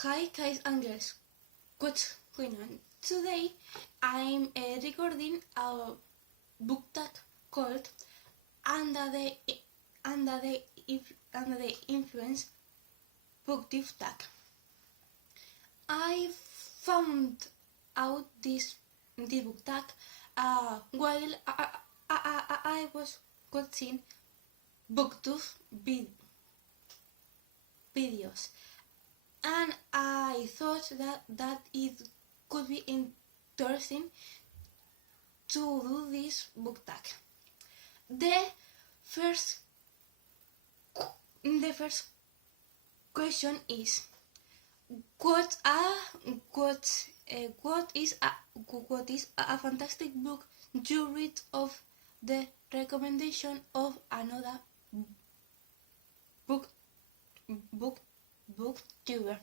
Hi guys and girls, what's going on? Today I'm recording a book tag called Under the Influence Booktube tag. I found out this book tag while I was watching Booktube videos, and I thought that it could be interesting to do this book tag. The first question is, what is a fantastic book you read of the recommendation of another booktuber?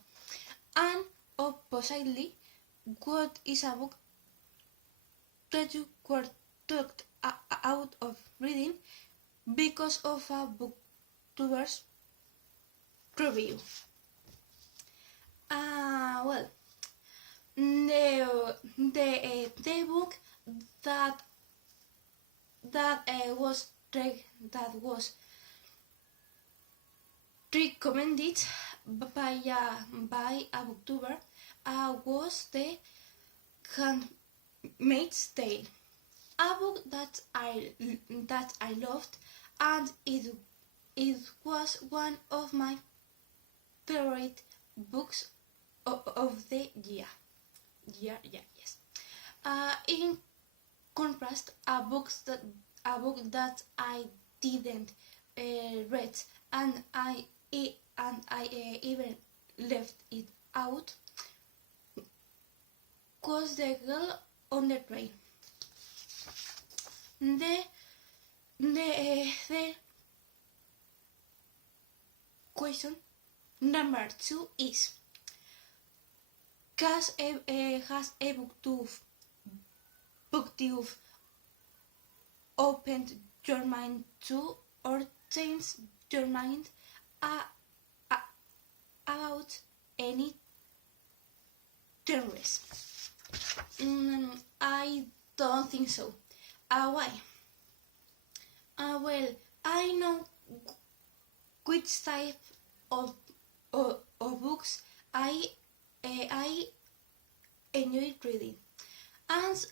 And oppositely, what is a book that you were talked out of reading because of a booktuber's review? Well, the book that was recommended by a booktuber was The Handmaid's Tale, a book that I loved, and it was one of my favorite books of the year. Yes. In contrast, a book that I didn't read, and I even left it out, was The Girl on the Train. The question number 2 is, has a booktube opened your mind to or changed your mind about any genres? I don't think so. Why? Well, I know which type of books I enjoy reading, and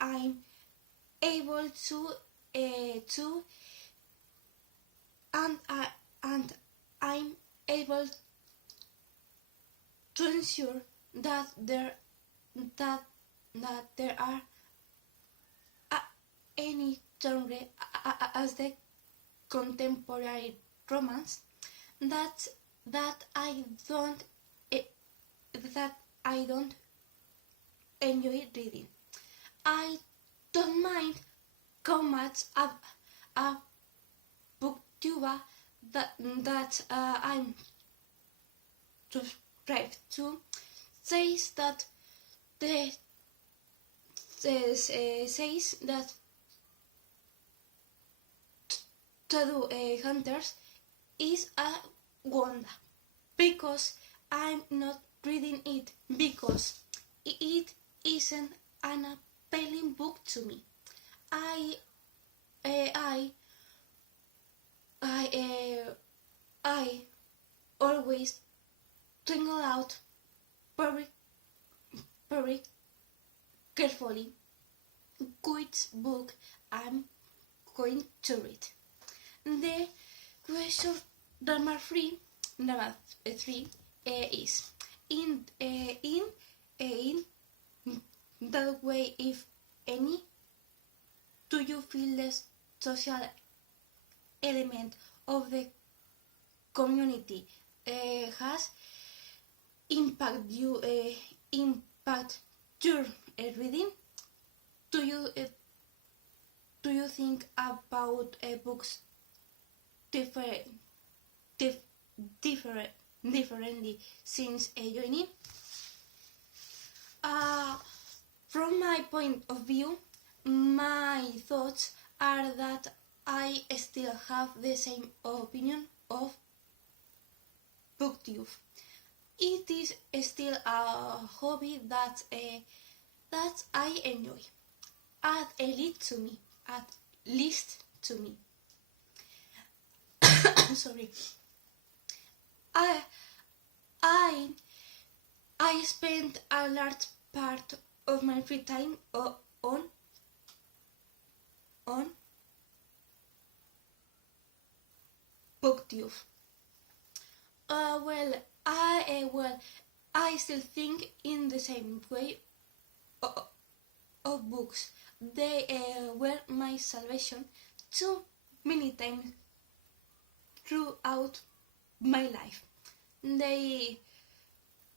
I'm able to I'm able to ensure that there are any genre as the contemporary romance that I don't enjoy reading. I don't mind how much a booktuber that I'm subscribed to says that to do hunters is a wonder, because I'm not reading it because it isn't an appealing book to me. I always single out very carefully which book I'm going to read. The question number three is, in that way, if any, do you feel the social element of the community has impact your reading? Do you think about books differently since joining? From my point of view, my thoughts are that I still have the same opinion of Booktube. it is still a hobby that I enjoy. At least to me. Sorry. I I I spend a large part of my free time on Booktube. I still think in the same way of books. They were my salvation too many times throughout my life. They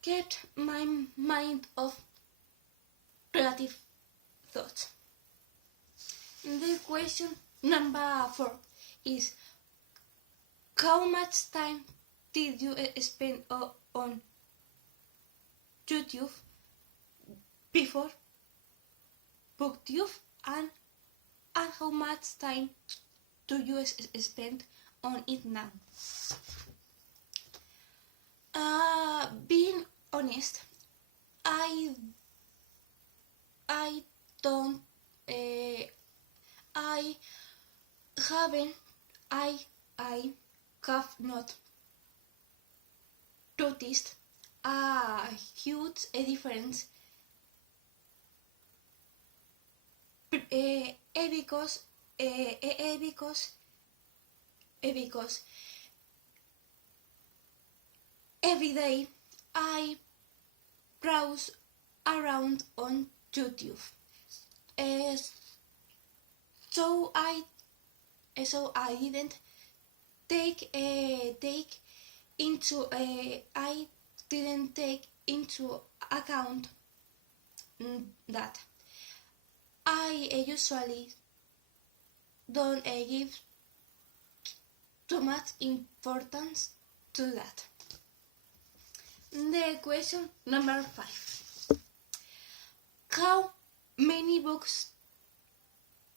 kept my mind off creative thoughts. The question number 4 is: how much time did you spend on YouTube before Booktube, and how much time do you spend on it now? Being honest, I don't I haven't I have not noticed a huge difference because every day I browse around on YouTube. So I didn't take into account that I usually don't give too much importance to that. The question number 5: how many books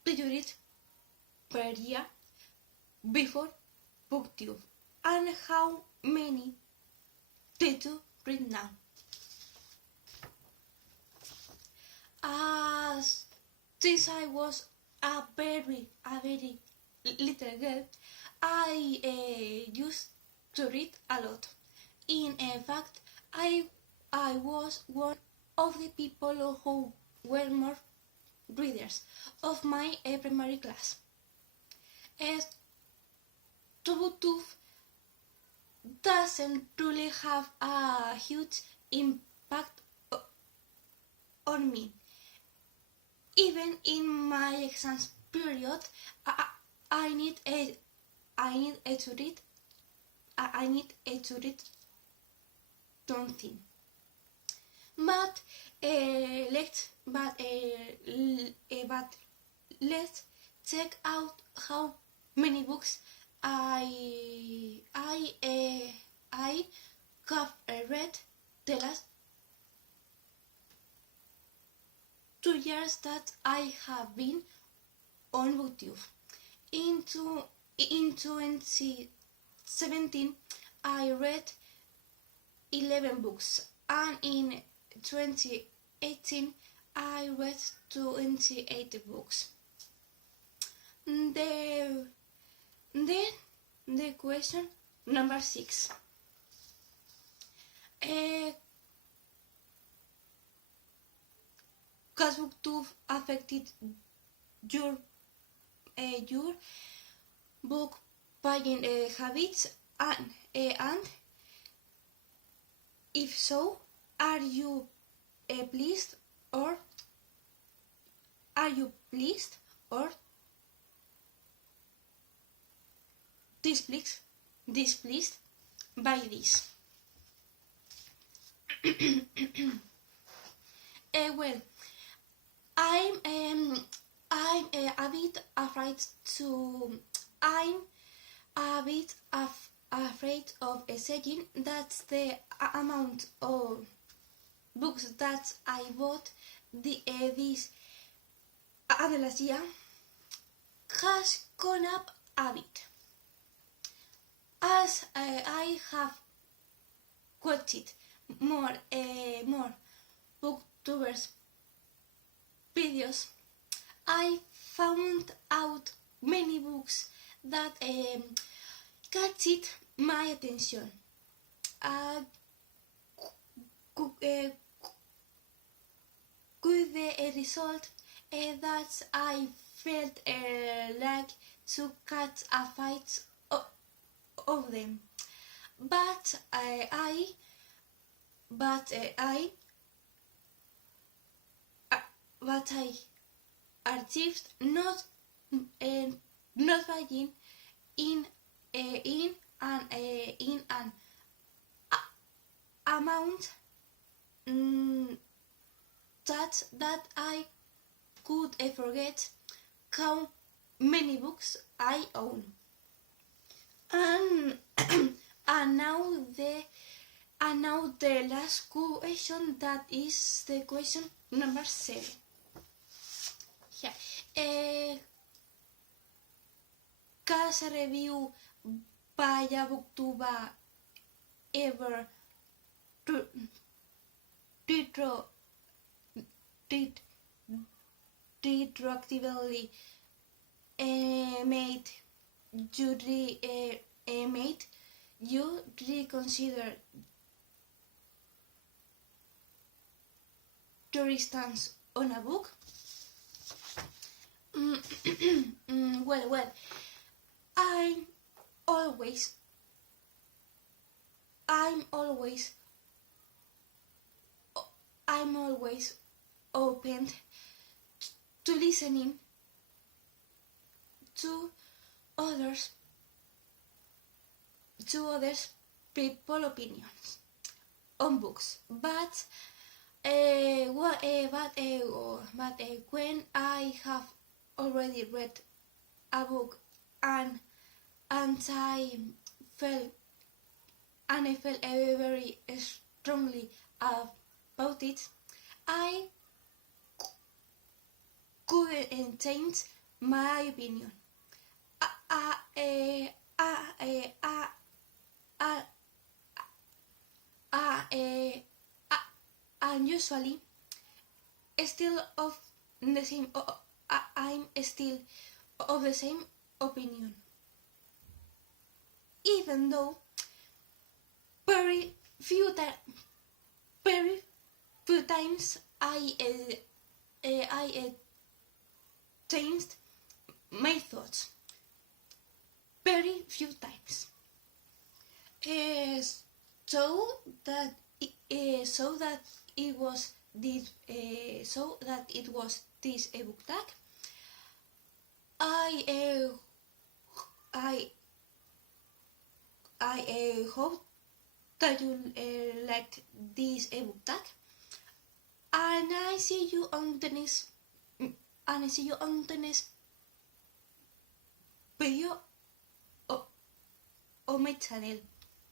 do you read per year before Booktube, and how many did you read now? Since I was a very little girl, I used to read a lot. In fact, I was one of the people who were more readers of my primary class. Booktube doesn't really have a huge impact on me. Even in my exams period, I need to read something. But let's check out how many books I have read the last 2 years that I have been on Booktube. In 2017, I read 11 books, and in 2018, I read 28 books. Then the question number 6. Has Booktube affected your book buying habits, and if so, are you pleased or displeased by this? Well, I'm a bit afraid to. I'm a bit afraid of saying that the amount of books that I bought this last year has gone up a bit. As I have quoted more booktubers videos, I found out many books that catched my attention. With the result that I felt like to catch a fight of them, but I achieved not buying in an amount that I could forget how many books I own. And and now the last question, that is the question number 7. Yeah. Has a review by a booktuber ever retroactively made you reconsider your stance on a book? Well, I'm always open to listening to others people opinions on books, but when I have already read a book and I felt very strongly about it, I couldn't change my opinion. And usually still of the same. I'm still of the same opinion, even though very few times I changed my thoughts. Very few times. So that it was this ebook tag. I hope that you liked this ebook tag, and I see you on the next video on my channel.